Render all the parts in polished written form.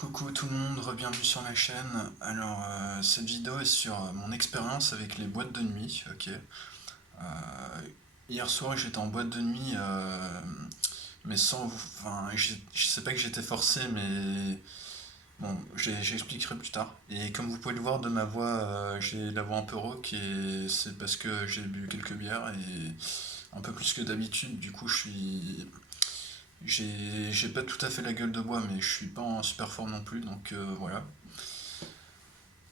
Coucou tout le monde, bienvenue sur la chaîne. Alors, cette vidéo est sur mon expérience avec les boîtes de nuit. Ok. Hier soir, j'étais en boîte de nuit, mais sans. Enfin, je sais pas que j'étais forcé, mais bon, j'expliquerai plus tard. Et comme vous pouvez le voir de ma voix, j'ai la voix un peu rauque et c'est parce que j'ai bu quelques bières et un peu plus que d'habitude. Du coup, j'ai pas tout à fait la gueule de bois, mais je suis pas en super forme non plus, donc voilà.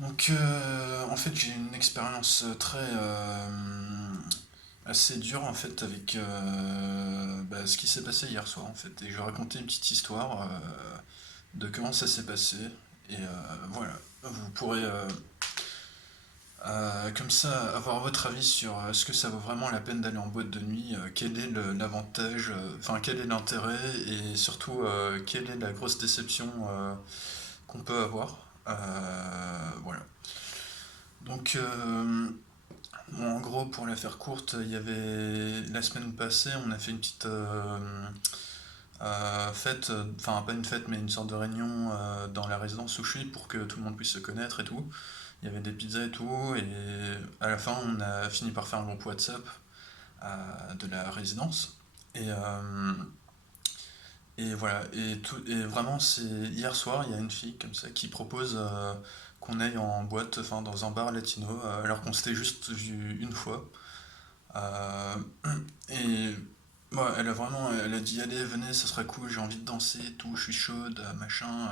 Donc, en fait, j'ai une expérience assez dure en fait avec ce qui s'est passé hier soir en fait. Et je vais raconter une petite histoire de comment ça s'est passé. Et voilà, vous pourrez comme ça avoir votre avis sur est-ce que ça vaut vraiment la peine d'aller en boîte de nuit, quel est l'avantage, enfin quel est l'intérêt et surtout quelle est la grosse déception qu'on peut avoir. Voilà. Donc, bon, en gros, pour la faire courte, il y avait la semaine passée, on a fait une petite fête, enfin pas une fête, mais une sorte de réunion dans la résidence où je suis pour que tout le monde puisse se connaître et tout. Il y avait des pizzas et tout, et à la fin, on a fini par faire un groupe WhatsApp de la résidence. Et, euh, et voilà, et vraiment, c'est hier soir, il y a une fille comme ça qui propose qu'on aille en boîte, enfin dans un bar latino, alors qu'on s'était juste vu une fois. Euh, et elle a vraiment, elle a dit allez, venez, ça sera cool, j'ai envie de danser, et tout, je suis chaude, machin.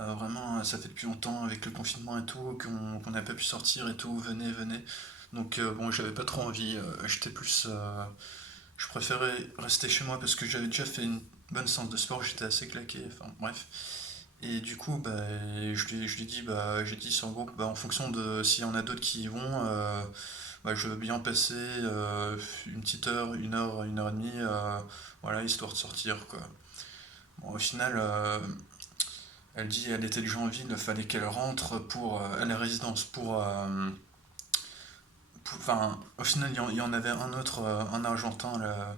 Vraiment, ça fait depuis longtemps avec le confinement et tout qu'on n'a pas pu sortir et tout, venez, venez. Donc bon, j'avais pas trop envie, j'étais plus, je préférais rester chez moi parce que j'avais déjà fait une bonne séance de sport, j'étais assez claqué, enfin bref. Et du coup, bah, je lui ai dit, bah, j'ai dit sur le groupe, bah, en fonction de s'il y en a d'autres qui y vont, bah, je veux bien passer une petite heure, une heure et demie, voilà, histoire de sortir, quoi. Bon, au final, elle dit, elle était déjà en ville, il fallait qu'elle rentre pour, à la résidence enfin, au final, il y en avait un autre, un Argentin, là,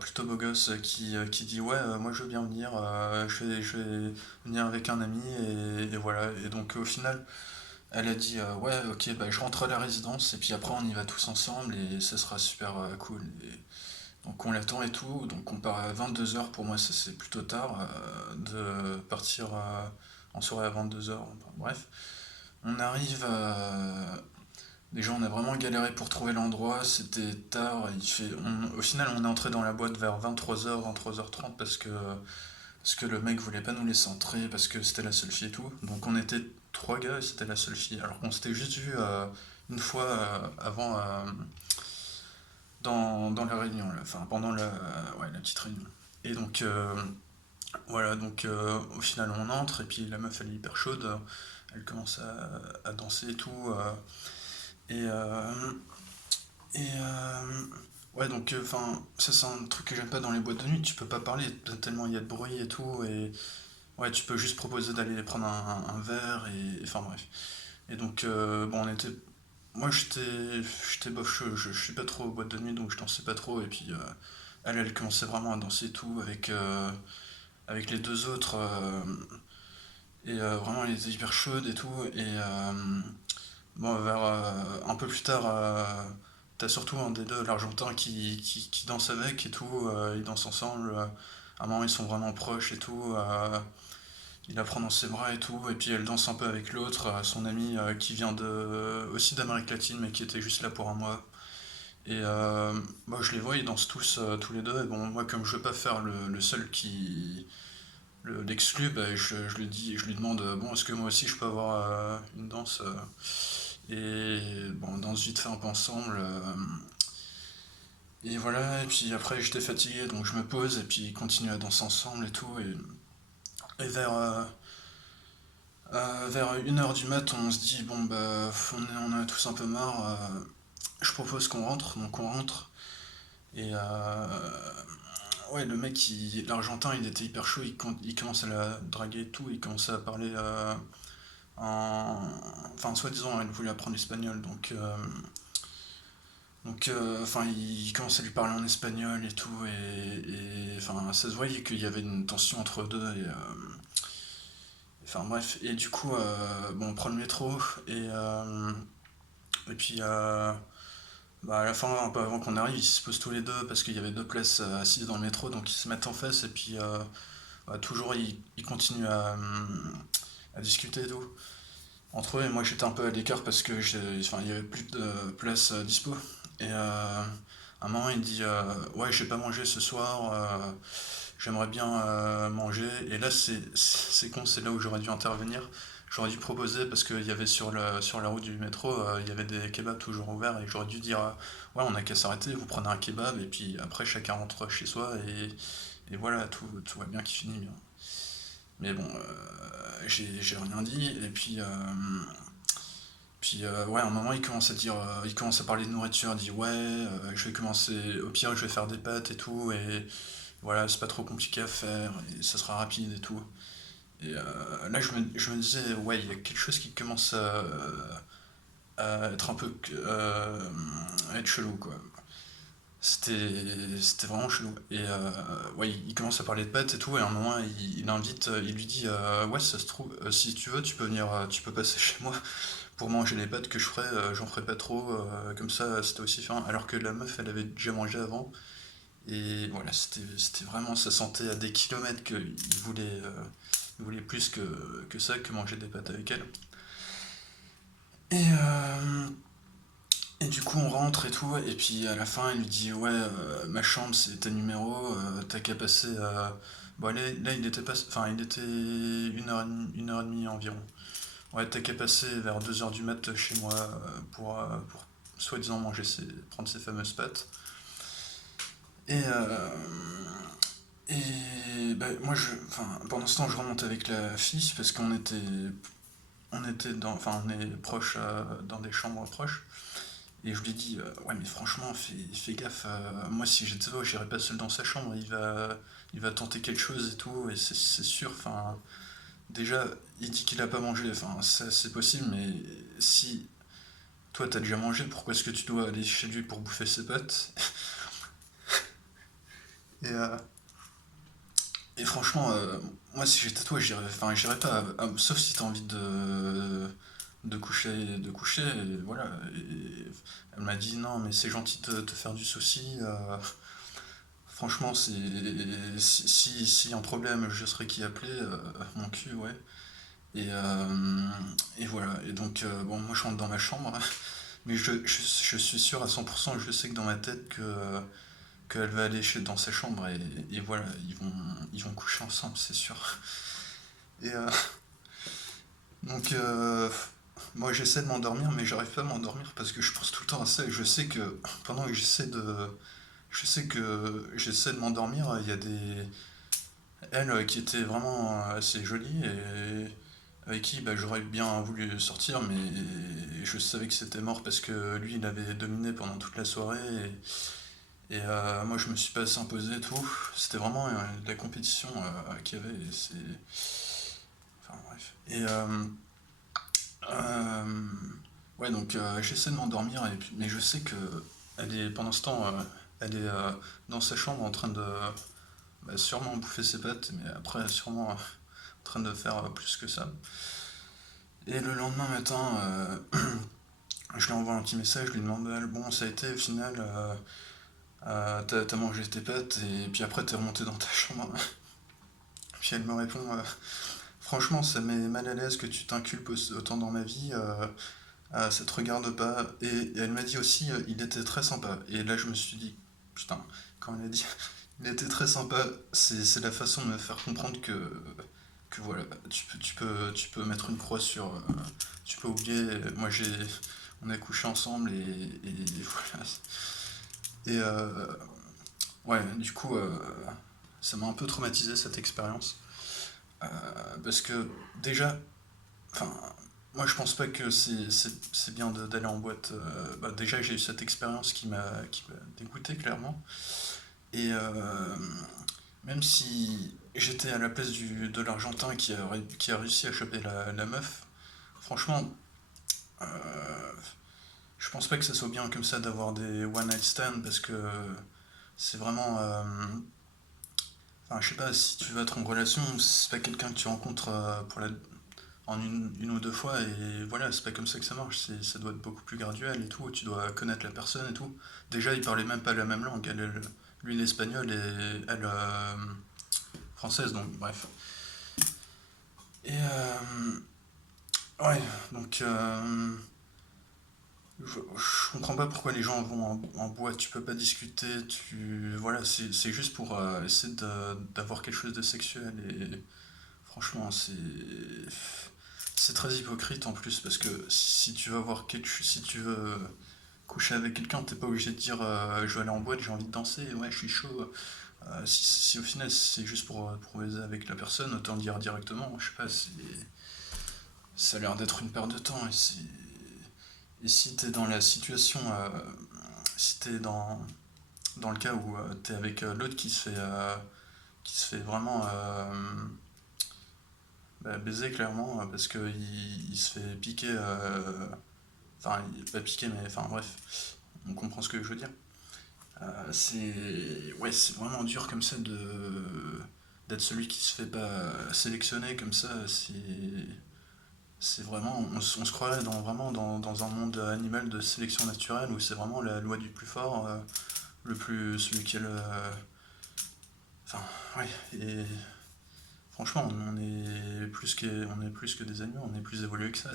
plutôt beau gosse, qui dit ouais, moi je veux bien venir, je vais venir avec un ami, et voilà. Et donc au final, elle a dit ouais, ok, bah, je rentre à la résidence, et puis après on y va tous ensemble, et ça sera super cool. Et donc on l'attend et tout, donc on part à 22 heures. Pour moi ça c'est plutôt tard de partir en soirée à 22 heures. Bref, on arrive, déjà on a vraiment galéré pour trouver l'endroit, c'était tard, au final on est entré dans la boîte vers 23 heures, 23h30, parce que le mec voulait pas nous laisser entrer, parce que c'était la seule fille et tout. Donc on était trois gars et c'était la seule fille, alors qu'on s'était juste vu une fois avant, dans la réunion, là. Enfin pendant ouais, la petite réunion. Et donc voilà, donc au final on entre, et puis la meuf elle est hyper chaude, elle commence à danser et tout. Et, euh, et ouais, donc enfin ça c'est un truc que j'aime pas dans les boîtes de nuit, tu peux pas parler tellement il y a de bruit et tout. Et ouais, tu peux juste proposer d'aller prendre un verre, et enfin bref. Et donc bon, moi j'étais bof, je suis pas trop aux boîtes de nuit, donc je dansais pas trop. Et puis elle commençait vraiment à danser et tout avec les deux autres, et vraiment elle était hyper chaude et tout. Et bon, vers un peu plus tard, t'as surtout un des deux, l'Argentin, qui danse avec et tout. Ils dansent ensemble. À un moment, ils sont vraiment proches et tout. Il la prend dans ses bras et tout. Et puis elle danse un peu avec l'autre, son ami, qui vient aussi d'Amérique latine, mais qui était juste là pour un mois. Et moi, je les vois, ils dansent tous, tous les deux. Et bon, moi, comme je veux pas faire le seul l'exclu, bah, je lui demande bon, est-ce que moi aussi je peux avoir une danse. Et bon, on danse vite fait un peu ensemble. Et voilà, et puis après j'étais fatigué, donc je me pose, et puis ils continuent à danser ensemble et tout. Et vers 1 heure du mat, on se dit, bon bah, on a tous un peu marre. Je propose qu'on rentre, donc on rentre. Et ouais, le mec, l'Argentin, il était hyper chaud, il commence à la draguer et tout, il commence à parler en. Enfin, soi-disant, elle voulait apprendre l'espagnol, donc, enfin, il commence à lui parler en espagnol et tout, enfin, ça se voyait qu'il y avait une tension entre eux deux. Enfin bref, et du coup, bon, on prend le métro, et puis bah, à la fin, un peu avant qu'on arrive, ils se posent tous les deux parce qu'il y avait deux places assises dans le métro, donc ils se mettent en face, et puis bah, toujours ils continuent à discuter et tout entre eux, et moi j'étais un peu à l'écart parce que enfin, il y avait plus de place dispo. Et à un moment, il dit ouais, j'ai pas mangé ce soir, j'aimerais bien manger. Et là, c'est con, c'est là où j'aurais dû intervenir. J'aurais dû proposer parce qu'il y avait sur la route du métro, il y avait des kebabs toujours ouverts, et j'aurais dû dire ouais, on a qu'à s'arrêter, vous prenez un kebab, et puis après chacun rentre chez soi, et voilà, tout va bien qui finit bien. Mais bon, j'ai rien dit, et puis ouais, à un moment, il commence à dire, il commence à parler de nourriture, il dit ouais, je vais commencer, au pire, je vais faire des pâtes et tout, et voilà, c'est pas trop compliqué à faire, et ça sera rapide et tout. Et là, je me disais, ouais, il y a quelque chose qui commence à être un peu, à être chelou, quoi. C'était vraiment chelou. Et ouais, il commence à parler de pâtes et tout, et à un moment, il invite, il lui dit, ouais, ça se trouve, si tu veux, tu peux venir, tu peux passer chez moi pour manger les pâtes que je ferai, j'en ferai pas trop, comme ça c'était aussi fin. Alors que la meuf, elle avait déjà mangé avant, et voilà, c'était vraiment, ça sentait à des kilomètres qu'il voulait plus que ça, que manger des pâtes avec elle. Et, du coup, on rentre et tout, et puis à la fin, il lui dit ouais, ma chambre c'est tel numéro, t'as qu'à passer. Bon, là, il était pas, enfin, il était 1h30 environ. Ouais, t'as qu'à passer vers 2h du mat chez moi pour soi-disant prendre ses fameuses pâtes. Et, bah, moi, enfin, pendant ce temps, je remonte avec la fille parce qu'on était enfin, on est proche, dans des chambres proches. Et je lui dis, ouais, mais franchement, fais gaffe. Moi, si j'étais toi, j'irais pas seul dans sa chambre. Il va tenter quelque chose et tout, et c'est sûr. Enfin, déjà, il dit qu'il a pas mangé. Enfin, ça, c'est possible, mais si toi, t'as déjà mangé, pourquoi est-ce que tu dois aller chez lui pour bouffer ses potes? Et, franchement, moi, si j'étais toi, j'irais pas. Sauf si t'as envie de coucher, et voilà. Et elle m'a dit non, mais c'est gentil de te faire du souci. Franchement, si un problème, je serais qui appeler, mon cul, ouais. Et voilà. Et donc, bon, moi, je rentre dans ma chambre, mais je suis sûr à 100%, je sais que dans ma tête qu'elle va aller dans sa chambre, et voilà, ils vont coucher ensemble, c'est sûr. Et donc, moi, j'essaie de m'endormir, mais j'arrive pas à m'endormir parce que je pense tout le temps à ça, et je sais que pendant que j'essaie de m'endormir, il y a elle qui était vraiment assez jolie, et avec qui bah, j'aurais bien voulu sortir, mais je savais que c'était mort parce que lui, il avait dominé pendant toute la soirée, et moi, je me suis pas assez imposé et tout. C'était vraiment de la compétition qu'il y avait, et enfin bref. Et ouais, donc j'essaie de m'endormir, mais je sais que pendant ce temps, elle est dans sa chambre en train de bah, sûrement bouffer ses pâtes, mais après sûrement en train de faire plus que ça. Et le lendemain matin, je lui envoie un petit message, je lui demande bon, ça a été au final, t'as mangé tes pâtes, et puis après t'es remonté dans ta chambre. Puis elle me répond franchement, ça m'est mal à l'aise que tu t'inculpes autant dans ma vie. Ça te regarde pas. Et elle m'a dit aussi, il était très sympa. Et là, je me suis dit, putain, quand elle a dit, il était très sympa, c'est la façon de me faire comprendre que voilà, tu peux mettre une croix sur. Tu peux oublier. Moi, on a couché ensemble, et voilà. Et ouais, du coup, ça m'a un peu traumatisé cette expérience. Euh, Parce que déjà, enfin, moi je pense pas que c'est bien d'aller en boîte. Bah, déjà j'ai eu cette expérience qui m'a dégoûté clairement. Et même si j'étais à la place de l'Argentin qui a réussi à choper la meuf, franchement, euh, je pense pas que ça soit bien comme ça d'avoir des one night stands parce que c'est vraiment. Enfin, je sais pas, si tu veux être en relation, c'est pas quelqu'un que tu rencontres en une ou deux fois, et voilà, c'est pas comme ça que ça marche, ça doit être beaucoup plus graduel et tout, tu dois connaître la personne et tout. Déjà, il parlait même pas la même langue, lui l'espagnol et elle française, donc bref. Et ouais, donc je comprends pas pourquoi les gens vont en boîte, tu peux pas discuter, voilà, c'est juste pour essayer d'avoir quelque chose de sexuel, et franchement, c'est très hypocrite en plus, parce que si tu veux si tu veux coucher avec quelqu'un, t'es pas obligé de dire je vais aller en boîte, j'ai envie de danser, ouais, je suis chaud. Si au final c'est juste pour baiser avec la personne, autant le dire directement, je sais pas, ça a l'air d'être une perte de temps, et si t'es dans la situation, si t'es dans le cas où t'es avec l'autre qui se fait vraiment baiser clairement, parce que il se fait piquer, enfin pas piquer, mais enfin bref, on comprend ce que je veux dire. C'est vraiment dur comme ça d'être celui qui se fait pas sélectionner comme ça. C'est vraiment, on se croirait dans un monde animal de sélection naturelle où c'est vraiment la loi du plus fort, celui qui est le, enfin ouais. Et franchement, on est plus que des animaux, on est plus évolué que ça.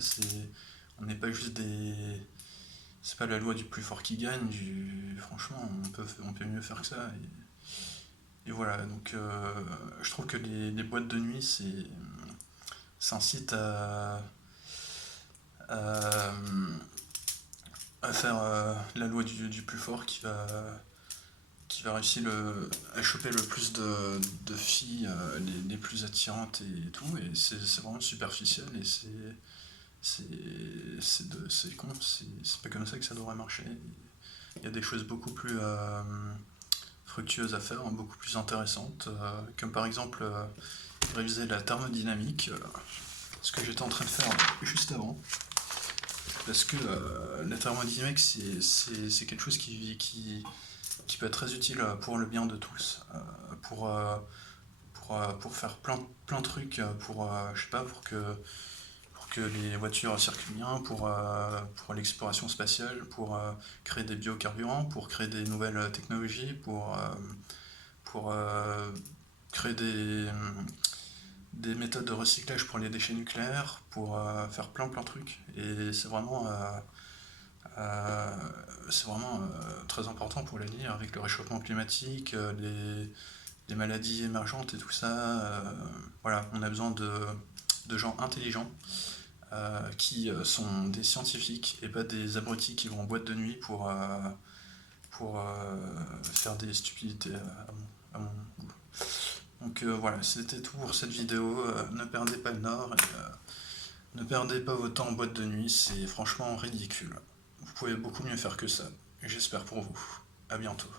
On n'est pas juste c'est pas la loi du plus fort qui gagne. Franchement, on peut mieux faire que ça. Et voilà, donc je trouve que les boîtes de nuit, ça incite à, à faire la loi du plus fort qui va réussir à choper le plus de filles les plus attirantes et tout. Et c'est vraiment superficiel, et c'est con, c'est pas comme ça que ça devrait marcher. Il y a des choses beaucoup plus fructueuses à faire, beaucoup plus intéressantes, comme par exemple réviser la thermodynamique, ce que j'étais en train de faire juste avant. Parce que la thermodynamique, c'est quelque chose qui peut être très utile pour le bien de tous, pour, euh, pour faire plein de trucs, je sais pas, pour que les voitures circulent bien, pour l'exploration spatiale, pour créer des biocarburants, pour créer des nouvelles technologies, pour créer des méthodes de recyclage pour les déchets nucléaires, pour faire plein de trucs. Et euh, c'est vraiment très important pour l'avenir, avec le réchauffement climatique, les maladies émergentes et tout ça. Voilà, on a besoin de gens intelligents qui sont des scientifiques et pas des abrutis qui vont en boîte de nuit pour faire des stupidités à mon goût. Donc voilà, c'était tout pour cette vidéo. Ne perdez pas le nord, et ne perdez pas votre temps en boîte de nuit, c'est franchement ridicule. Vous pouvez beaucoup mieux faire que ça. J'espère pour vous. À bientôt.